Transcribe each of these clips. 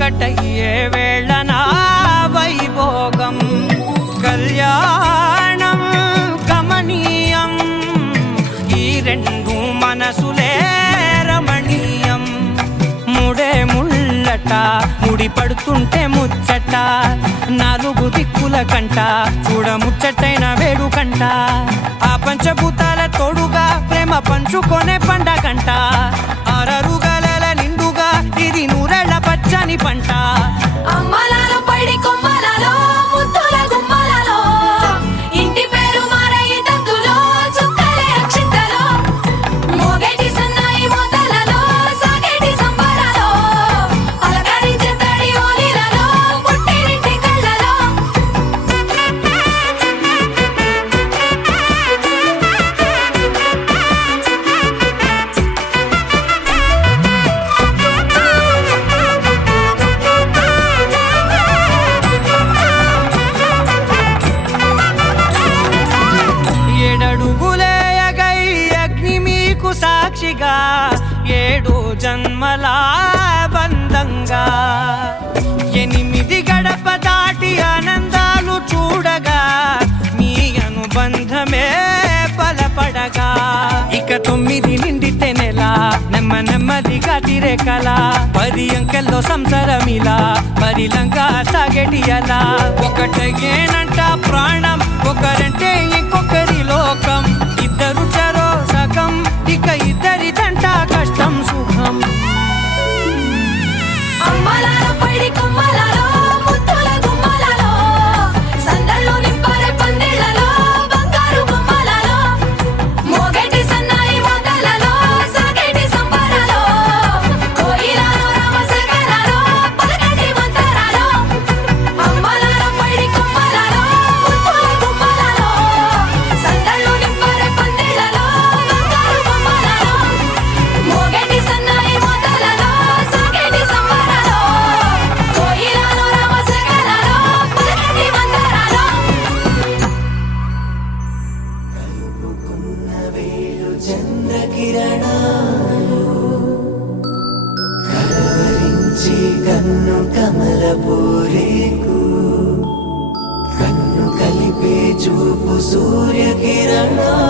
ఒకటయ్యే వేళ నా వైభోగం కళ్యాణం కమనీయం ఈ రెండు మనసులే రమణీయం ముడే ముళ్ళట ముడి పడుతుంటే ముచ్చట నాలుగు దిక్కుల కంట చూడ ముచ్చటైన వేడుకంట ఆ పంచభూతాల తోడుగా ప్రేమ పంచుకొనే పండగంట ఆరరుగల నిండుగా ఇది నూరెళ్ళ పచ్చని పంట అమ్మలాలో పడి కొమ్మలలో ముద్దుల గుమ్మలలో ఇంటి పేరు మారయి తందులో చుక్కలే అక్షింతలో మోగేటి సన్నాయి మోతలలో సాగేటి సంబరాలో పలకరించే తడి ఓలిలలో పుట్టినింటి కళ్ళలో ఏడడుగులేయగై అగ్ని మీకు సాక్షిగా 7 జన్మల బంధంగా 8 గడప దాటి ఆనందాలు చూడగా మీ అనుబంధమే బలపడగా ఇక 9 నిండితే నెల నెమ్మదిగా తిరే కల 10 అంకెల్లో సంసారమిలా పరిలంగా సాగేటి అలా ఒకటేనంట ప్రాణం ఒకరంటే ఇంకొకరి లోకం ఇద్దరు చరో సగం ఇక ఇద్దరి దంట కష్టం సుఖం అమ్మలాలో పడి కొమ్మలలో ముద్దుల గుమ్మలలో సందళ్ళు నింపారే పందిళ్ళలో బంగారు బొమ్మలలో మోగేటి సన్నాయి మోతలలో సాగేటి సంబరాలో కోయిలలో రామశేఖరాలో పలకటి మంతరాలో అమ్మలాలో పడి కొమ్మలలో ముద్దుల గుమ్మలలో సందళ్ళు నింపారే పందిళ్ళలో బంగారు బొమ్మలలో మోగేటి సన్నాయి మోతలలో సాగేటి సంబరాలో కోయిలలో రామశేఖరాలో పలకటి మంతరాలో కలుపుకున్న వేలు చంద్రకిరణాలు కలవరించి కన్ను కమలపూరేకు కన్ను కలిపే చూపు సూర్యకిరణాలు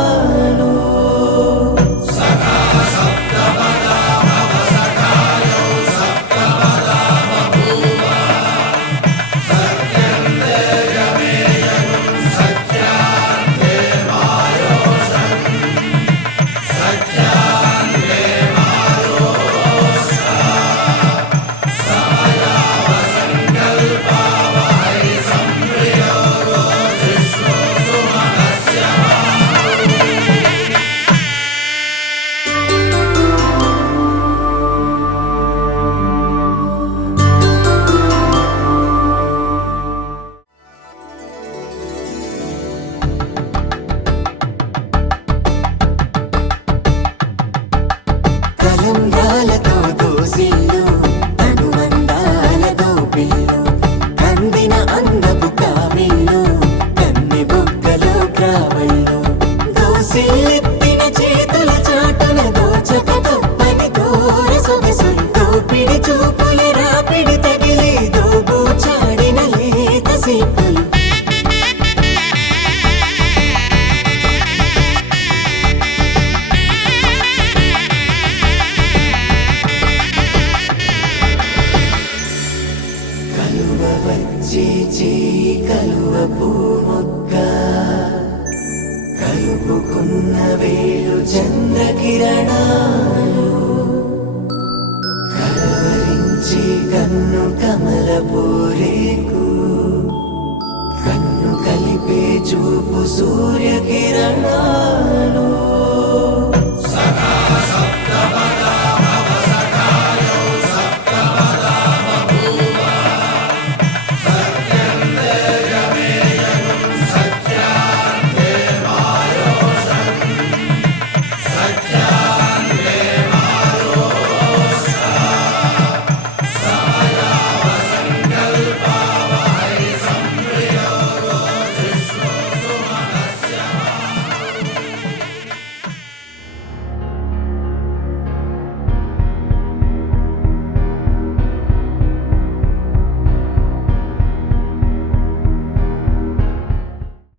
కలంబ్రాలతో దోసిళ్ళు అనుబంధాలతో పిల్లు కందిన అందపు కావిళ్ళు కన్నె బుగ్గలో క్రావళ్ళు దోసిళ్ళెత్తిన చేతుల చాటున దోచక తప్పని దూర సొగసులు దోపిడి చూపుల రాపిడి తగిలి దోబూచాడిన లేత సీపులు కలువ వచ్చి చేయి కలువ పూమొక్క కలుపుకున్న వేలు చంద్రకిరణాలు కలవరించి కన్ను కమలపూరేకు కన్ను కలిపే చూపు సూర్యకిరణాలు